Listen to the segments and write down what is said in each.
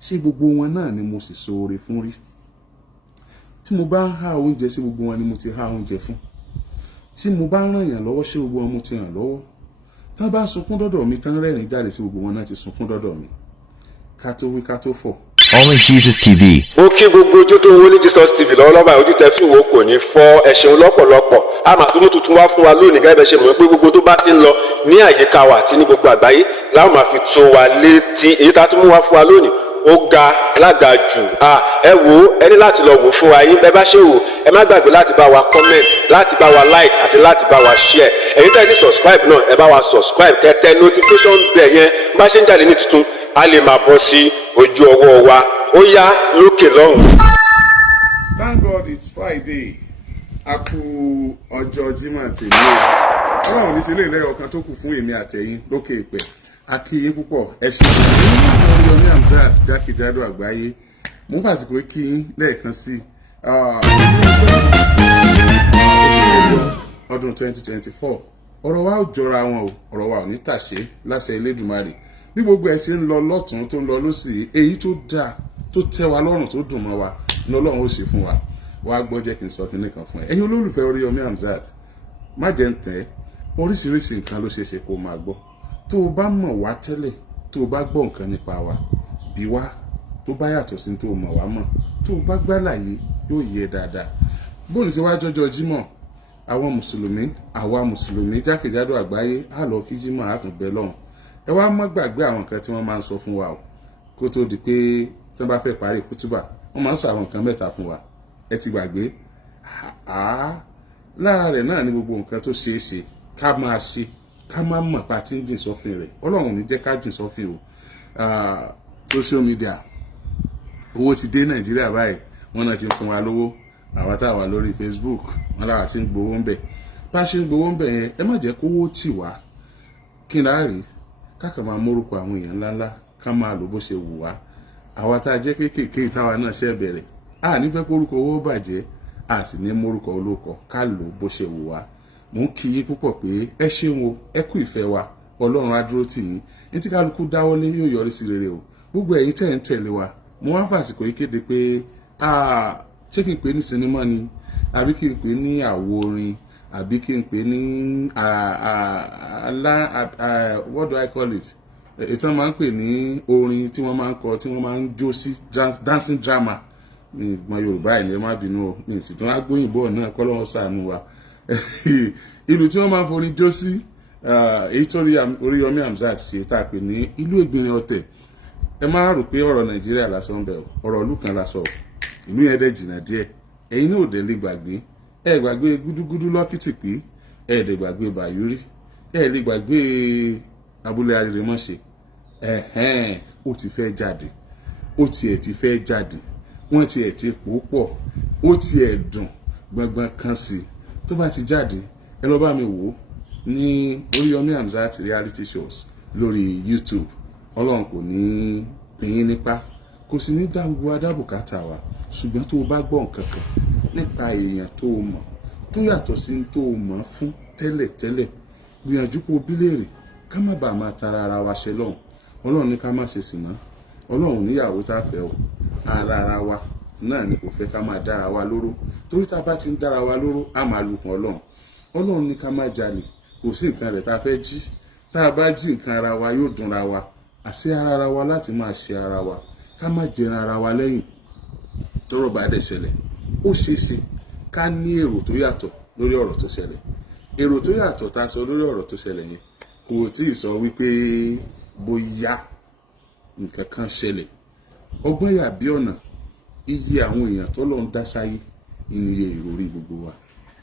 ṣé gbogbo wọn náà ni mo sì ṣoore fún rí? Tí mo bá ń há oúnjẹ sí gbogbo wọn ni mo ti há oúnjẹ fún? Tí mo bá ń ràn yàn lọ́wọ́ ṣé gbogbo wọn mo ti ràn lọ́wọ́? Tán bá sunkún dọ́dọ̀ mi tán rẹ́rìn jáde sí gbogbo wọn náà ti sunkún dọ́dọ̀ mi? Ká tó wí ká tó fọ̀. Only Jesus TV. Mo kí gbogbo ojú tó ń wọlé Jesus TV lọ́wọ́lọ́wọ́ ojú tẹ́ fi wò kò ní fọ́, ẹ ṣeun lọ́pọ̀lọpọ̀. A máa tún tuntun wá fún wa lónìí gẹ́gẹ́ bẹ́ ṣe mọ̀ pé gbogbo tó bá ti ń lọ ní àyíká wa àti ní gbogbo àgbáyé láwọn máa fi tó wa létí. Èyí tá a tún mú wá fún wa lónìí ó ga lága jù. Ẹ wò ó, ẹ ní láti lọ wò fún wa yín bẹ́ẹ̀ bá ṣe wò. Ẹ má gbàgbé láti bá wa comment, láti bá wa like àti láti bá wa share. Ẹ̀yin tẹ́ ní subscribe náà ẹ bá wa subscribe kẹ́ notification bell yẹn bá ṣe ń jáde ní tuntun a lè máa bọ́ sí ojú ọwọ́ wa. Ó yá lókè lọ́hùn. Thank God it's Friday. A kú ọjọ́ Jímọ̀ tèmi. Ọlọ́run ní sílé ilé ọ̀kan tó kù fún èmi àtẹ̀yìn lókè ìpẹ́. A kí yín púpọ̀. Ẹ ṣé. Oriyomi Hamzat jákèjádò àgbáyé. Mo ń fàsìkò kí yín lẹ́ẹ̀kan sí ọdún 2024. Ọ̀rọ̀ wa ò jọra wọn o. Ọ̀rọ̀ wa ò ní tàṣé láṣẹ Elédùmarè. Bí gbogbo ẹ̀ ṣe ń lọ lọ́tún tó ń lọ lósì, èyí tó dáa tó tẹ́ wa lọ́rùn tó dùn mọ́ wa ní Ọlọ́run ó ṣe fún wa. Wá gbọ́ jẹ́ kí n sọ kinní kan fún ẹ. Ẹ̀yin olólùfẹ́ Oriyomi Hamzat, má jẹ́ ń tẹ́ oríṣiríṣi nǹkan ló ṣe ṣe kó máa gbọ́. Tó o bá mọ̀ wá tẹ́lẹ̀, tó o bá gbọ́ nǹkan nípa wa, bí wá tó bá yàtọ̀ sí tó o mọ̀ wá mọ̀, tó o bá gbàlàyé yóò yẹ dáadáa. Bóun ṣe wá jọjọ Jímọ̀, àwọn mùsùlùmí, àwa mùsùlùmí jákèjádò àgbáyé á lọ kí Jímọ̀ á tún bẹ lọ́hùn. Ẹ wá má gbàgbé àwọn nǹkan tí wọ́n máa ń sọ fún wa o kó tó di pé tí wọ́n bá fẹ́ parí kútúbà wọ́n máa ń sọ àwọn nǹkan mẹ́ta fún wa. Ẹ ti gbàgbé? Lára rẹ̀ náà ni gbogbo nǹkan tó ṣeé ṣe ká máa ṣe ká má mọ̀ pa tí ń jìn sọ́fìn rẹ̀. Ọlọ́run ò ní jẹ́ ká jìn sọ́fìn o. Social media owó ti dé Nàìjíríà báyìí, wọ́n náà ti ń fún wa lówó. Àwa tá a wà lórí Facebook wọ́n láwa ti ń gbowó ń bẹ̀. Bá ṣe ń gbowó ń bẹ̀ yẹn ẹ má jẹ́ kówó tì wá. Kí n láàrí káàkiri máa mórúkọ àwọn èèyàn ńláńlá ká máa lò bó ṣe wù wá. Àwa tá a jẹ́ kéékèèké táwa náà ṣe bẹ̀rẹ̀ a ní fẹ́ kórúkọ owó bàjẹ́, a sì ní mórúkọ olóko ká lò bó ṣe wù wá. Mò ń kí yín púpọ̀ pé ẹ ṣeun o, ẹ kú ìfẹ́ wa, Ọlọ́run á dúró tì yín. Ní tí kálukú dáwọ́lé yóò yọrí sí rere o. Gbogbo ẹ̀yin tẹ́ ń tẹ̀lé wa, mo wá fàsìkò yìí kéde pé ṣé kí n pè ní sinimá ni àbí kí n pè ní àwo orin àbí kí n pè ní what do I call it? Ètò máa ń pè ní orin tí wọ́n máa ń kọ tí wọ́n máa ń jó sí dancing drama. Ìgbọ́n Yorùbá ẹ̀ ní ẹ má bínú o, mi sì tún agbóyìnbó náà kọ́ lọ́wọ́ ṣàánú wa. Ìlú tí wọ́n máa ń forin jó sí èyí tó Oriyomi Hamzat ṣe tá a pè ní ìlú Ègbìnrin Ọ̀tẹ̀. Ẹ má rò pé ọ̀rọ̀ Nàìjíríà lásán bẹ̀ o, ọ̀rọ̀ ìlú kan lásán o. Ìlú yẹn dẹ̀ jìnnà díẹ̀. Ẹ̀yin náà ò dẹ̀ lè gbàgbé. Ẹ gbàgbé gúdúgúdú lọ́kìtìpí, ẹ dẹ̀ gbàgbé Bàyúrí, ẹ lè gbàgbé abúlé Arírèmọ́ṣẹ́. Ó ti fẹ́ jáde. Ó tiẹ̀ ti fẹ́ jáde. Wọ́n tiẹ̀ ti pò pọ̀. Ó tiẹ̀ dùn gbọ̀ngbọ̀n kan sí. Tó bá ti jáde, ẹ lọ bá mi wò ní Oriyomi Hamzat reality shows lórí YouTube. Ọlọ́run kò ní pín yín nípa, kò sì ní dá gbogbo adábùkátà wa. Ṣùgbọ́n tó o bá gbọ́ nǹkan kan nípa èèyàn tó o mọ̀ tó yàtọ̀ sí tó o mọ̀ fún tẹ́lẹ̀tẹ́lẹ̀, gbìyànjú kó o bí léèrè ká má bàa máa tara ara wa ṣe lọ́hùn. Ọlọ́run ní ká má ṣe sìnà. Ọlọ́run níyàwó tá a fẹ́ o. Ara wa náà ni kò fẹ́ ká máa dára wa lóró. Torí tá a bá ti ń dára wa lóró, a máa lùkùn Ọlọ́run. Ọlọ́run ní ká má jalè. Kò sí nǹkan rẹ̀ tá a fẹ́ jí. Tá a bá jí nǹkan ara wa yóò dùnra wa. Àṣẹ ara wa láti máa ṣe ara wa. Ká má jẹran ara wa lẹ́yìn. Tọ́rọ̀ bá dẹ̀ ṣẹlẹ̀, ó ṣeéṣe ká ní èrò tó yàtọ̀ lórí ọ̀rọ̀ tó ṣẹlẹ̀. Èrò tó yàtọ̀ tá a sọ lórí ọ̀rọ̀ tó ṣẹlẹ̀ yẹn kò tí ì sọ wípé bóyá nǹkan kan ṣẹlẹ̀. Ọgbọ́n yà bí ọ̀nà, iye àwọn èèyàn tó lọ ń dá sáyé inú iye ìròrí gbogbo wa.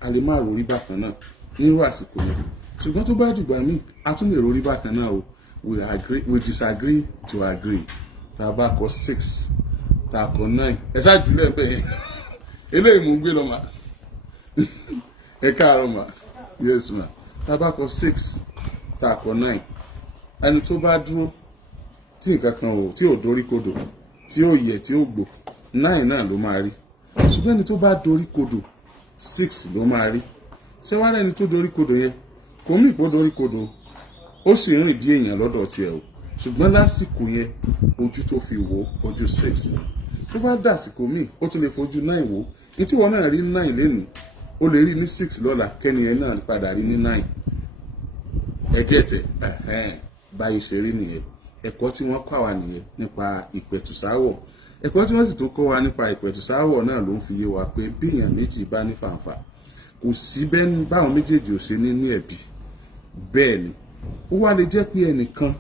A lè má ròrí bákan náà nírú àsìkò yẹn. Ṣùgbọ́n tó bá dìgbà míì, a tún lè ròrí bákan náà o. We disagree to agree. Tá a bá kọ 6, tá a kọ 9. Ẹ ṣáà jùlọ ẹ̀ bẹ́ẹ̀. Eléyìí mò ń gbé lọ mà. Ẹ káàárọ̀ mà. Yes ma. Tá a bá kọ 6, tá a kọ 9. Ẹni tó bá dúró tí nǹkan kan ò tí ò dorí kodò, tí ó yẹ tí ó gbò, 9 náà ló máa rí. Ṣùgbọ́n ẹni tó bá dorí kodò, 6 ló máa rí. Ṣé wá rẹ́ni tó dorí kodò yẹn kò mí ìpò dorí kodò, ó sì ń rìn bí èèyàn lọ́dọ̀ tiẹ̀ o. ṣùgbọ́n lásìkò yẹn ojú tó fi wò ojú 6 ni. Tó bá dàsìkò míì ó tún lè fojú 9 wò. Ní tí wọn náà rí 9 lénìí ó lè rí ní 6 lọ́la kẹ́ni yẹn náà padà rí ní 9. Ẹgẹ́tẹ̀ báyìí ṣe rí nìyẹn. Ẹ̀kọ́ tí wọ́n kọ́ wa nìyẹn nípa ìpẹ̀tùsáwọ̀. Ẹ̀kọ́ tí wọ́n sì tún kọ́ wa nípa ìpẹ̀tùsáwọ̀ náà ló ń fi yé wa pé bí èèyàn méjì bá ní fàǹfà kò sí bẹ́ẹ̀ báwọn méjèèjì ò ṣe ní ẹ̀bi. Bẹ́ẹ̀ ni ó wá lè jẹ́ pé ẹnìkan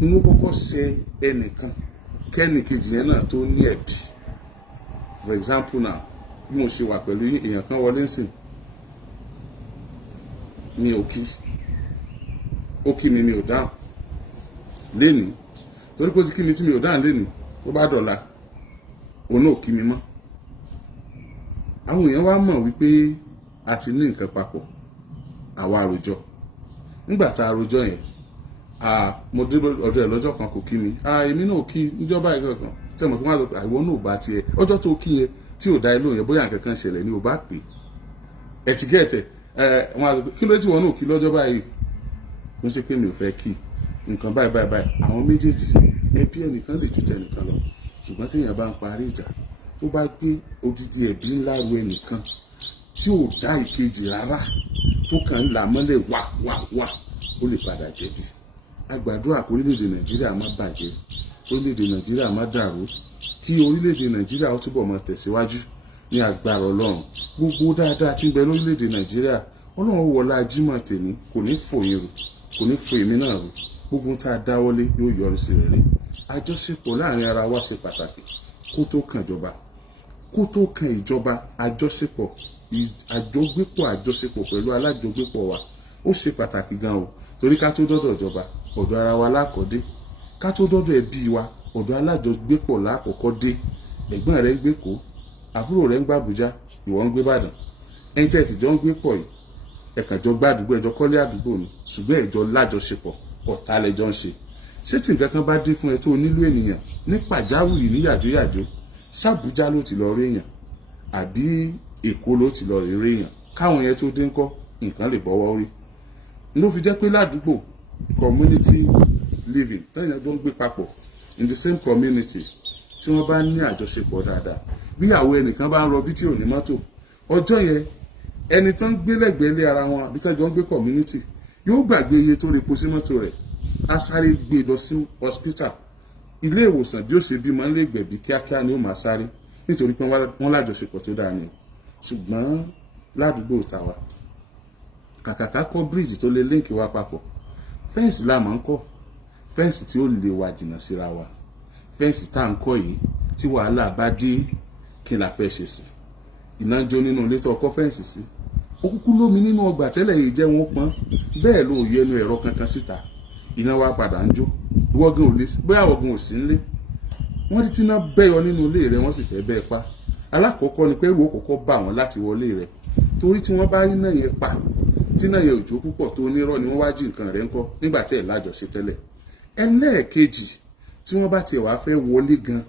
ni ó kọ́kọ́ ṣe ẹnìkan kẹ́ni kejì yẹn náà tó ní ẹ̀bi. For example now bí mo ṣe wà pẹ̀lú èèyàn kan wọlé ńsìn mi ò kí ó kí mi ò dáhùn lénìí torí pé ó ti kí mi tí mi ò dáhùn lénìí tó bá dọ̀la òun náà kí mi mọ́. Àwọn èèyàn wá mọ̀ wípé a ti ní nǹkan papọ̀ àwa àròjọ. Nígbà tá a rojọ́ yẹn mo dé ọ̀dọ̀ ẹ̀ lọ́jọ́ kan kò kí mi èmi náà kí níjọba ìgbà kan tẹ̀mọ̀ kí wọ́n á lọ pé àìwọ́ náà bá tiẹ̀ ọjọ́ tó kí yẹn tí ò dá ẹ lóhùn yẹn bóyá nǹkan kan ṣẹlẹ̀ ni ò bá pè ẹ̀tìgẹ́ẹ̀tẹ̀ wọ́n á lọ pé kí ló tí wọ́n náà kí lọ́jọ́ báyìí kò ń ṣe pé mi ò fẹ́ kí nǹkan báyìí àwọn méjèèjì ẹbí ẹnìkan lè ju tẹnìkan lọ ṣùgbọ́n téèyàn bá ń parí ìjà tó bá gbé odidi ẹbí ńlá ru ẹnìkan tí ò dá ìkejì rárá tó kàn ń là mọ́lẹ̀ wà ó lè padà jẹ̀bi. Àgbàdúrà kí orílẹ̀-èdè Nàìjíríà má bàjẹ́, orílẹ̀-èdè Nàìjíríà má dàrú, kí orílẹ̀-èdè Nàìjíríà ó túbọ̀ máa tẹ̀síwájú ní agbára Ọlọ́run. Gbogbo dáadáa tí ń bẹ lórílẹ̀-èdè Nàìjíríà Ọlọ́run wọlá Jímọ̀ tèmi kò ní fò yín rù, kò ní fò èmi náà rù. Gbogbo tá a dáwọ́lé yóò yọrí sí rere. Àjọṣepọ̀ láàrin ara wa ṣe pàtàkì kó tó kan ìjọba, kó tó kan ìjọba. Àjọṣepọ̀ àjọṣepọ̀ pẹ̀lú alájọgbépọ̀ wa ó ṣe pàtàkì gan o torí ká tó dọ́dọ̀ ìjọba ọ̀dọ̀ ara wa lákọ̀ọ́dé, ká tó dọ́dọ̀ ẹbí wa ọ̀dọ̀ alájọgbépọ̀ lákọ̀ọ́kọ́ dé. Ẹ̀gbọ́n rẹ̀ ń gbé Èkó, àbúrò rẹ̀ ń gbé Àbújá, ìwọ ń gbé Ìbàdàn. Ẹ̀yin tẹ́ sì jọ ń gbé pọ̀ yìí ẹ̀kàn jọ gbá àdúgbò ẹjọ́ kọ́lé àdúgbò ni ṣùgbọ́n ẹ̀jọ́ lájọṣepọ̀ ọ̀tá lẹ́jọ́ ń ṣe. Ṣé tí nǹkan kan bá dé fún ẹ tó nílò ènìyàn ní pàjáwìrì ní yàjóyàjó ṣàbújá ló ti lọ rí èèyàn àbí Èkó ló ti lọ rí èèyàn káwọn yẹn tó dé ńkọ́ nǹkan lè bọ́wọ́ rí. Ló fi jẹ́ pé ládùúgbò community living tẹ́yìn tó ń gbé papọ̀ in the same community tí wọ́n bá ní àjọṣepọ̀ dáadáa bíyàwó ẹnìkan bá ń rọbí tí ò ní mọ́tò ọjọ́ yẹn ẹni tó ń gbé lẹ́gbẹ̀ẹ́ lé ara wọn àbí tẹ́jọ́ ń gbé community yóò gbàgbé iye tó repo sí mọ́tò rẹ̀ á sáré gbé lọ sí hospital ilé ìwòsàn bí ó ṣe bímọ ń lè gbẹ̀bí kíákíá ni ó máa sáré nítorí pé wọ́n lájọṣepọ̀ tó dáa ni. Ṣùgbọ́n ládùúgbò tàwa kàkàkà kọ́ bíríìjì tó lè líǹkì wa papọ̀ fẹ́ǹsì la máa ń kọ́, fẹ́ǹsì tí ó lè wà jìnnà síra wa. Fẹ́ǹsì tá à ń kọ́ yìí tí wàhálà bá dé kí la fẹ́ ṣe sí? Iná jó nínú ilé tó kọ́ fẹ́ǹsì sí, ó kúkú lómi nínú ọgbà tẹ́lẹ̀ yìí jẹ́ wọn pọ́n bẹ́ẹ̀ ló yẹnu ẹ̀rọ kankan síta iná wa padà ń jó ìwọ́gàn ò lè bóyá ọ̀gùn ò sí nílé wọ́n rí tíná bẹ́yọ nínú ilé rẹ̀ wọ́n sì fẹ́ bẹ́ẹ̀ pa. Alákọ̀ọ́kọ́ ni pé ẹ̀rù òkòkò bá wọn láti wọlé rẹ̀ torí tí wọ́n bá rí náà yẹn pa tí náà yẹn òjò púpọ̀ tó nírọ́ ni wọ́n wá jí nǹkan rẹ̀ ńkọ́ nígbà tẹ́ ẹ̀ lájọṣe tẹ́lẹ̀. Ẹlẹ́ẹ̀kejì tí wọ́n bá tiẹ̀ wá fẹ́ wọlé gan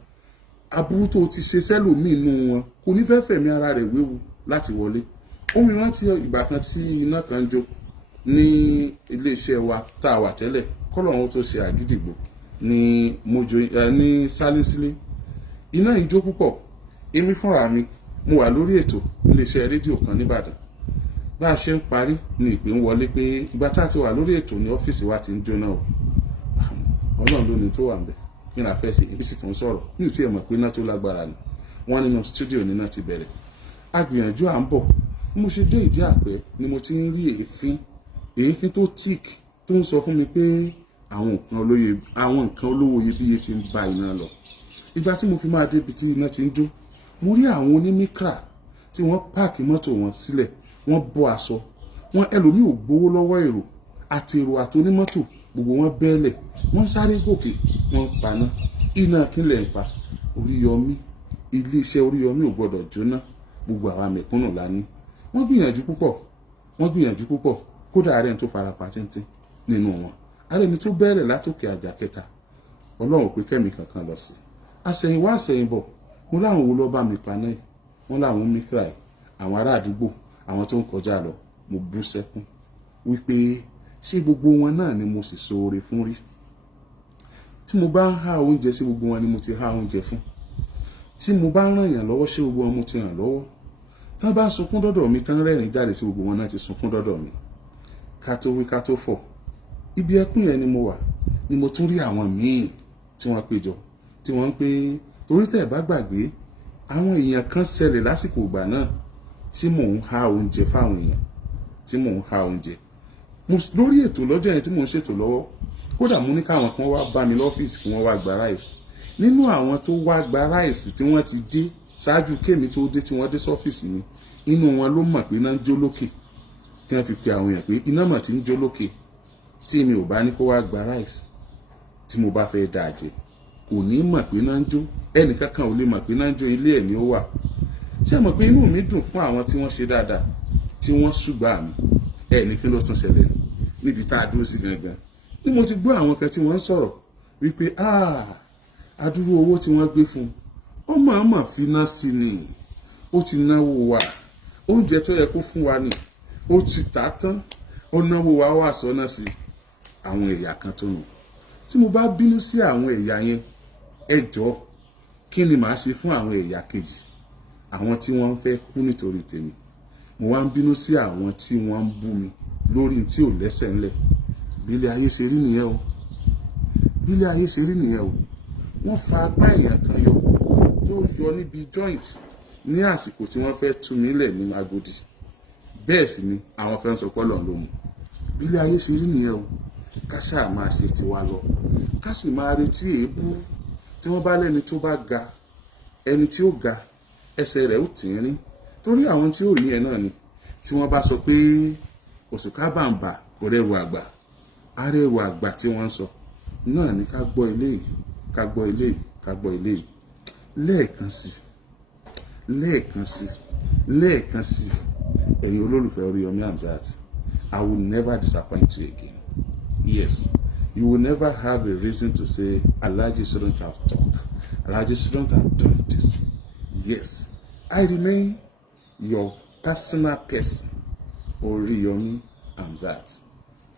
aburú tó ti ṣe sẹ́lòmíì nínú wọn kò ní fẹ́ fẹ̀mí ara rẹ̀ wéwu láti wọlé. Omi rántí ìgbà kan tí iná kan jó ní iléeṣẹ́ wa tá a wà tẹ́lẹ̀ kọ́lọ́run tó ṣe àgídìgbò ní mojo ní sálínsílé iná ìjó púpọ̀. Èmi fúnra mi mo wà lórí ètò iléeṣẹ́ rédíò kan nìbàdàn bá a ṣe ń parí ní ìpè ń wọlé pé ìgbà tá a ti wà lórí ètò ní ọ́fíìsì wa ti ń jóná o. Ọlọ́run ló ní tó wà ń bẹ̀ kí n àfẹ́ ṣe ibi sì tún sọ̀rọ̀ ní ìtí ẹ̀ mọ̀ pé iná tó lágbára ni wọ́n nínú stúdíò níná ti bẹ̀rẹ̀. Agbìyànjú à ń bọ̀ mo ṣe dé ìdí àpẹ ni mo ti ń rí èéfín tó tíìkì tó ń sọ fún mi pé àwọn nǹkan olówó iyebíye ti ń ba iná lọ. Ìgbà tí mo fi máa débi tí iná ti ń jó mo rí àwọn onímíkra tí wọ́n páàkì mọ́tò wọn sílẹ̀ wọ́n bọ́ aṣọ wọn ẹlòmíì ò gbowó lọ́wọ́ èrò àti èrò àti onímọ́tò gbogbo wọn bẹ́ẹ̀lẹ̀ wọ́n sáré gòkè wọ́n paná iná kílẹ̀ ń pa Oríyọmí iléeṣẹ́ Oríyọmí ò gbọ́dọ̀ jóná gbogbo àwa mẹ̀kúnnù la ní. Wọ́n gbìyànjú púpọ̀ kódà ààrẹ tó farapa tíntín nínú wọn ààrẹ mi tó bẹ̀rẹ̀ látòkè àjà kẹta Ọlọ́run pé kẹ́mi kankan lọ sí àsẹ̀yìnwá àsẹ̀yìnbọ̀ mo láwọn wo lọ bá mi paná yìí wọ́n láwọn mikra yìí àwọn ará àdúgbò àwọn tó ń kọjá lọ mo bú sẹ́kún wípé ṣé gbogbo wọn náà ni mo sì ṣoore fún rí. tí mo bá ń há oúnjẹ sí gbogbo wọn ni mo ti há oúnjẹ fún, tí mo bá ń ràn yàn lọ́wọ́ ṣé gbogbo wọn mo ti ràn lọ́wọ́, tán bá ń sunkún dọ́dọ̀ mi tán rẹ́rìn jáde sí gbogbo wọn náà ti sunkún dọ́dọ̀ mi. Ká tó wí ká tó fọ̀, ibi ẹkún yẹn ni mo wà ni mo tún rí àwọn míì tí wọ́n péjọ tí wọ́n ń pé torí tẹ́ ẹ̀ bá gbàgbé àwọn èèyàn kan ṣẹlẹ̀ lásìkò ìgbà náà tí mò ń há oúnjẹ fáwọn èèyàn, tí mò ń há oúnjẹ lórí ètò lọ́jọ́ yẹn tí mò ń ṣètò lọ́wọ́. Kódà mo ní káwọn kan wá bá mi lọ́fíìsì kí wọ́n wá gba ráìsì. Nínú àwọn tó wá gba ráìsì tí wọ́n ti dé ṣáájú kémi tó dé tí wọ́n dé sọ́fíìsì mi, inú wọn ló mọ̀ pé iná ń jó lókè tí wọ́n fi pe àwọn èèyàn pé iná mọ̀ tí ń jó lókè. Tí mi ò bá ní kó wá gba ráìsì tí mo bá fẹ́ dáa jẹ, kò ní mọ̀ pé iná ń jó, ẹnìkankan ò lè mọ̀ pé iná ń jó, ilé ẹ̀ ni ó wà. Ṣé mọ̀ pé inú mi dùn fún àwọn tí wọ́n ṣe dáadáa tí wọ́n ṣùgbọ́n mi ní kí ló tún ṣẹlẹ̀ níbi tá a dúró sí gangan ni mo ti gbọ́ àwọn kan tí wọ́n ń sọ̀rọ̀ wípé adúrú owó tí wọ́n gbé fún ọmọ àmọ̀ finá sí ni, ó ti náwó wa, oúnjẹ tó yẹ kó fún wa ni ó ti tà tán, ó náwó wa wà sọ́nà sí àwọn ẹ̀yà kan tó nù. Tí mo bá bínú sí àwọn ẹ̀yà yẹn, ẹ jọ̀ọ́ kí ni màá ṣe fún àwọn ẹ̀yà kejì, àwọn tí wọ́n fẹ́ kú nítorí tèmi? Mo wá ń bínú sí àwọn tí wọ́n ń bú mi lórí tí ò lẹ́sẹ̀ ńlẹ̀. Bílé ayé ṣe rí nìyẹn o, bílé ayé ṣe rí nìyẹn o. Wọ́n fa apá èèyàn kan yọ tó yọ níbi joint ní àsìkò tí wọ́n fẹ́ tú mi lẹ̀ ní Agodi. Bẹ́ẹ̀ sì ni àwọn kan sọ pọ́lọ̀ ló mú. Bílé ayé ṣe rí nìyẹn o. Ká ṣáà máa ṣe tiwa lọ, ká sì máa retí èébú. Tí wọ́n bá lẹ́ni tó bá ga, ẹni tí ó ga ẹsẹ̀ rẹ̀ ó tìrín, torí àwọn tí ò ní ẹ náà ni. Tí wọ́n bá sọ pé òṣùká bàǹbà kò rẹrù àgbà, arẹrù àgbà tí wọ́n ń sọ náà ni ká gbọ́ eléyìí, ká gbọ́ eléyìí, ká gbọ́ eléyìí. Lẹ́ẹ̀kan sí, lẹ́ẹ̀kan sí, lẹ́ẹ̀kan sí, ẹ̀yin olólùfẹ́ Oriyomi Hamzat, I will never disappoint you again. Yes, you will never have a reason to say Alhaji shouldn't have talked, Alhaji shouldn't have done this. Yes, I remain your personal person, Oriyomi Hamzat.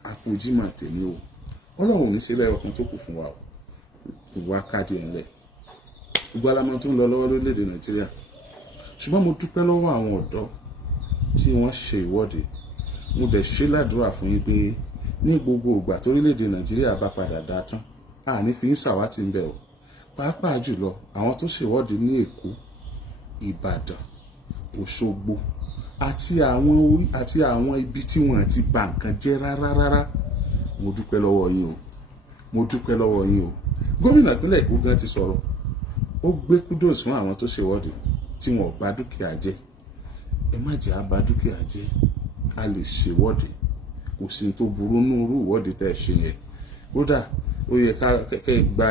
Àpòjímọ̀ tèmi o, Ọlọ́run ò ní ṣe lẹ́yọ̀ kan tó kù fún wa o, ìwà káàdì ńlẹ̀. Gbogbo alamọ tó ń lọ lọ́wọ́ lórílẹ̀‐èdè Nàìjíríà, ṣùgbọ́n mo dúpẹ́ lọ́wọ́ àwọn ọ̀dọ́ tí wọ́n ṣe ìwọ́de. Mo dẹ̀ ṣe ládùúrà fún yín pé ní gbogbo ìgbà torílẹ̀‐èdè Nàìjíríà bá padà dá tán, àní fi ń ṣàwátì ń bẹ̀ o. Pàápàá jùlọ àwọn tó ṣèwọ́de ní Èkó, Ìbàdàn, Òṣogbo àti àwọn ibi tí wọ́n ti bà nǹkan jẹ́ rárá. Mo dúpẹ́ lọ́wọ́ yín o, mo dúpẹ́ lọ́wọ́ yín o. Gómìnà ìpínlẹ̀ Èkó gan ti sọ̀rọ̀, ó gbé kudos fún àwọn tó ṣèwọ́de tí wọn ò bà dúkìá jẹ́. Ẹ má jẹ́ á bà dúkìá jẹ́, a lè ṣèwọ́de, kò sí tó burú nínú irú ìwọ́de tẹ́ ẹ ṣe yẹn. Kódà ó yẹ kẹ́ gba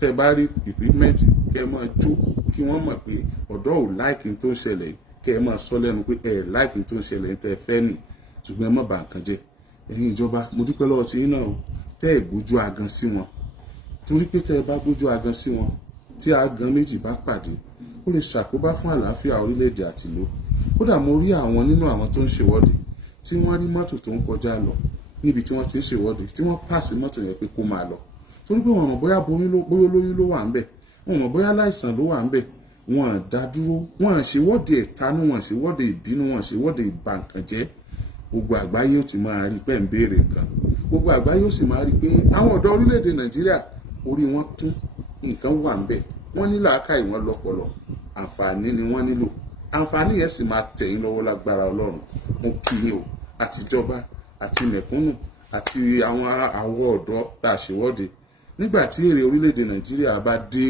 tẹ́ bá rí equipment kẹ́ máa jó kí wọ́n mọ̀ pé ọ̀dọ́ ò láìkí tó ń ṣẹlẹ̀, kẹ́ ẹ máa sọ lẹ́nu pé ẹ láìkí tó ń ṣẹlẹ̀ tẹ́ fẹ́ nì, ṣùgbọ́n ẹ má bà nǹkan jẹ́. Ẹ̀yin ìjọba, mo dúpẹ́ lọ́wọ́ tí yín náà o, tẹ́ ẹ gbójú agan sí wọn, torí pé tẹ́ ẹ bá gbójú agan sí wọn, tí agan méjì bá pàdé, ó lè ṣàkóbá fún àlàáfíà orílẹ̀-èdè àtìlú. Kódà mo rí àwọn nínú àwọn tó ń ṣèwọ́de tí wọ́n rí mọ́tò tó ń kọjá lọ níbi tí wọ́n ti ń ṣèwọ́de, tí wọ́n pàṣẹ mọ́tò yẹn pé kó máa lọ, torí pé wọ́n mọ̀ bóyá olóyún ló wà ń bẹ̀, wọ́n mọ̀ bóyá láìsàn ló wà ń bẹ̀, wọ́n dá dúró, wọ́n ṣèwọ́de ẹ̀tanú, wọ́n ṣèwọ́de ìbínú, wọ́n ṣèwọ́de ìbànkanjẹ́. Gbogbo àgbáyé ó ti máa rí pé ń béèrè nǹkan, gbogbo àgbáyé ó sì máa rí pé àwọn ọ̀dọ́ orílẹ̀-èdè Nàìjíríà orí wọn kún, nǹkan wà ń bẹ̀, wọ́n ní làákàyè, wọn lọ́pọlọ, àǹfààní ni wọ́n nílò, àǹfààní yẹn sì máa tẹ̀ yín lọ́wọ́ lágbára Ọlọ́run. Mo kí yín o, àtijọba àti mẹ̀kúnnù àti àwọn ọ̀dọ́ tá a ṣèwọ́de. Nígbà tí èrè orílẹ̀-èdè Nàìjíríà bá dé,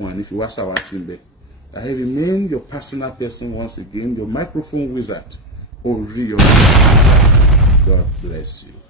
wọn ní fi wá ṣàwátì ń bẹ̀. I remain your personal person once again, your microphone wizard, Oriyomi. God bless you.